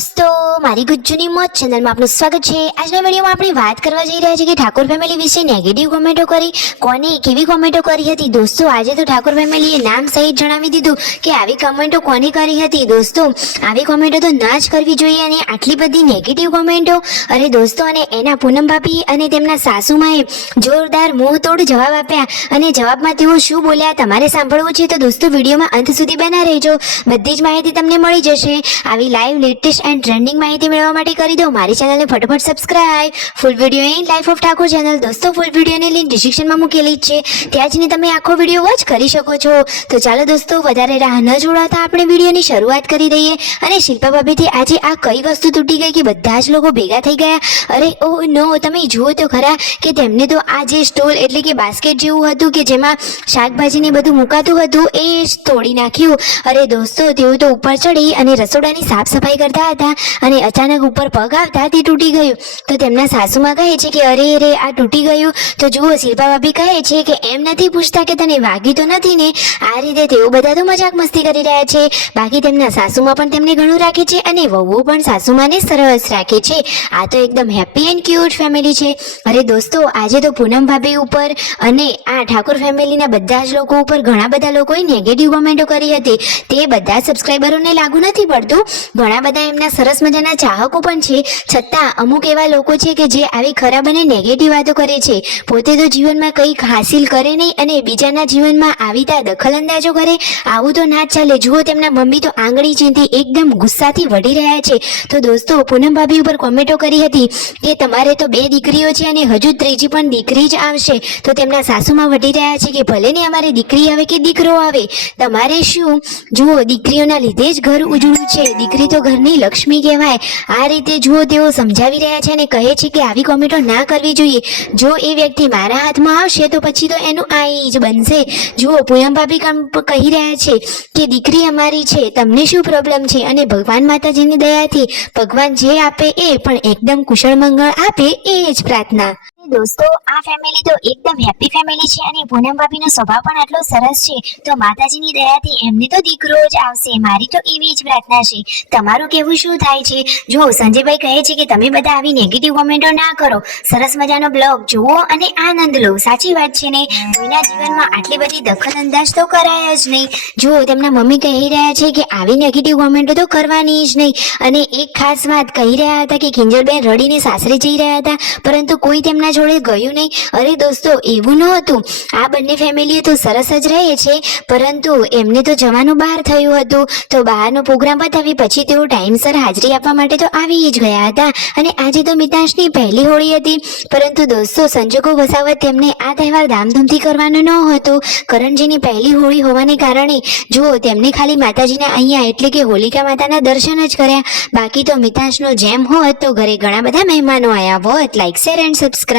दोस्तों मारी गुज्जुनी मोज चैनल में आपનું સ્વાગત છે। આજના વિડિયોમાં આપણે વાત કરવા જઈ રહ્યા છીએ કે ઠાકોર ફેમિલી વિશે નેગેટિવ કોમેન્ટો કરી કોને કેવી કોમેન્ટો કરી હતી। દોસ્તો આજે તો ઠાકોર ફેમિલીએ નામ સહિત જણાવી દીધું કે આવી કોમેન્ટો કોને કરી હતી। દોસ્તો આવી કોમેન્ટો તો ના જ કરવી જોઈએ અને આટલી બધી નેગેટિવ કોમેન્ટો અરે દોસ્તો અને એના પૂનમ ભાભી અને તેમના સાસુમાએ જોરદાર મોહતોડ જવાબ આપ્યા અને જવાબમાં તેઓ શું બોલ્યા તમારે સાંભળવું છે તો દોસ્તો વિડિયોમાં અંત સુધી બના રહેજો। બધી જ માહિતી તમને મળી જશે। આવી લાઈવ લેટેસ્ટ એન્ડ ટ્રેન્ડિંગ માહિતી મેળવવા માટે કરી દો મારી ચેનલને ફટાફટ subscribe. Full video in life of Thakor channel દોસ્તો ફૂલ વિડિયોની લિંક ડિસ્ક્રિપ્શનમાં મૂકેલી છે, ત્યાં જઈને તમે આખો વિડિયો વોચ કરી શકો છો। તો ચાલો દોસ્તો વધારે રાહ ન જોડાતા આપણે વિડિયોની શરૂઆત કરી દઈએ। અને શિલ્પા ભાભીથી આજે આ કઈ વસ્તુ તૂટી ગઈ કે બધા જ લોકો ભેગા થઈ ગયા। અરે ઓ નો, તમે જુઓ તો ખરા કે તેમને તો આ જે સ્ટોલ એટલે કે બાસ્કેટ જેવું હતું કે જેમાં શાકભાજી ને બધું મુકાતું હતું એ તોડી નાખ્યું। અરે દોસ્તો તેઓ તો ઉપર ચડી અને રસોડાની સાફ સફાઈ કરતા હતા અને અચાનક ઉપર પગ આવતા તે તૂટી ગયું। તો તેમના સાસુમાં કહે છે કે અરે રે આ તૂટી ગયું। તો જુઓ શિલ્પા ભાભી કહે છે કે એમ નથી પૂછતા કે તને વાગ્યું તો નથી ને। આ રીતે તેઓ બધા તો મજાક મસ્તી કરી રહ્યા છે। બાકી તેમના સાસુમાં પણ તેમને ઘણું રાખે છે અને વહુઓ પણ સાસુમાને સરસ રાખે છે। આ તો એકદમ હેપી એન્ડ ક્યુટ ફેમિલી છે। અરે દોસ્તો આજે તો પૂનમ ભાભી ઉપર અને આ ઠાકોર ફેમિલીના બધા જ લોકો ઉપર ઘણા બધા લોકોએ નેગેટિવ કોમેન્ટો કરી હતી। તે બધા સબસ્ક્રાઇબરોને લાગુ નથી પડતું, ઘણા બધા એમના સરસ મજાના ચાહકો પણ છે, છતાં અમુક એવા લોકો છે કે જે આવી ખરાબ અને નેગેટિવ વાતો કરે છે। પોતે તો જીવનમાં કંઈક હાસિલ કરે નહીં અને બીજાના જીવનમાં આવી તા દખલ અંદાજો કરે, આવું તો ના જ ચાલે। જુઓ તેમના મમ્મી તો આંગળી ચીંધી એકદમ ગુસ્સાથી વઢી રહ્યા છે। તો દોસ્તો પૂનમ ભાભી ઉપર કોમેન્ટો કરી હતી કે તમારે તો 2 દીકરીઓ છે અને હજુ ત્રીજી પણ દીકરી જ આવશે। તો તેમના સાસુમાં વઢી રહ્યા છે કે ભલે ને અમારી દીકરી આવે કે દીકરો આવે, તમારે શું, જુઓ દીકરીઓના લીધે જ ઘર ઉજળું છે, દીકરી તો ઘરની લક્ષ્મી કહેવાય। આ રીતે જુઓ તેઓ સમજાવી રહ્યા છે અને કહે છે કે આવી કોમેન્ટો ના કરવી જોઈએ। જો એ વ્યક્તિ મારા હાથમાં આવશે તો પછી તો એનું આઈ જ બનશે। જુઓ પૂનમ ભાભી કહી રહ્યા છે કે દીકરી અમારી છે, તમને શું પ્રોબ્લેમ છે? અને ભગવાન માતાજીની દયાથી ભગવાન જે આપે એ પણ એકદમ કુશળ મંગળ આપે એ જ પ્રાર્થના। દોસ્તો આ ફેમિલી તો એકદમ હેપી ફેમિલી છે અને પૂનમ ભાભીનો સ્વભાવ પણ આટલો સરસ છે, તો માતાજીની દયાથી એમને તો દીકરો જ આવશે, મારી તો એવી જ પ્રાર્થના છે। તમારું કેવું શું થાય છે? જો સંજયભાઈ કહે છે કે તમે બધા આવી નેગેટિવ કોમેન્ટો ના કરો, સરસ મજાનો બ્લોગ જુઓ અને આનંદ લો। સાચી વાત છે ને, કોઈના જીવનમાં આટલી બધી દખલ અંદાજ તો કરાય જ નહીં। જુઓ તેમના મમ્મી કહી રહ્યા છે કે આવી નેગેટિવ કોમેન્ટો તો કરવાની જ નહીં। અને એક ખાસ વાત કહી રહ્યા હતા કે કિંજલબેન રડીને સાસરે જઈ રહ્યા હતા પરંતુ કોઈ તેમના જોડે ગયું નહીં। અરે દોસ્તો એવું ન હતું, આ બંને ફેમિલીઓ તો સરસ જ રહે છે પરંતુ એમને તો જવાનું બહાર થયું હતું, તો બહારનો પ્રોગ્રામ બતાવી પછી તેઓ ટાઈમસર હાજરી આપવા માટે તો આવી જ ગયા હતા। અને આજે તો મિતાંશની પહેલી હોળી હતી પરંતુ દોસ્તો સંજોગો વસાવત તેમને આ તહેવાર ધામધૂમથી કરવાનો ન હતો। કરણજીની પહેલી હોળી હોવાને કારણે જુઓ તેમને ખાલી માતાજીના અહીંયા એટલે કે હોલિકા માતાના દર્શન જ કર્યા। બાકી તો મિતાંશનો જેમ હોત તો ઘરે ઘણા બધા મહેમાનો આવ્યા હોત। Like share and subscribe.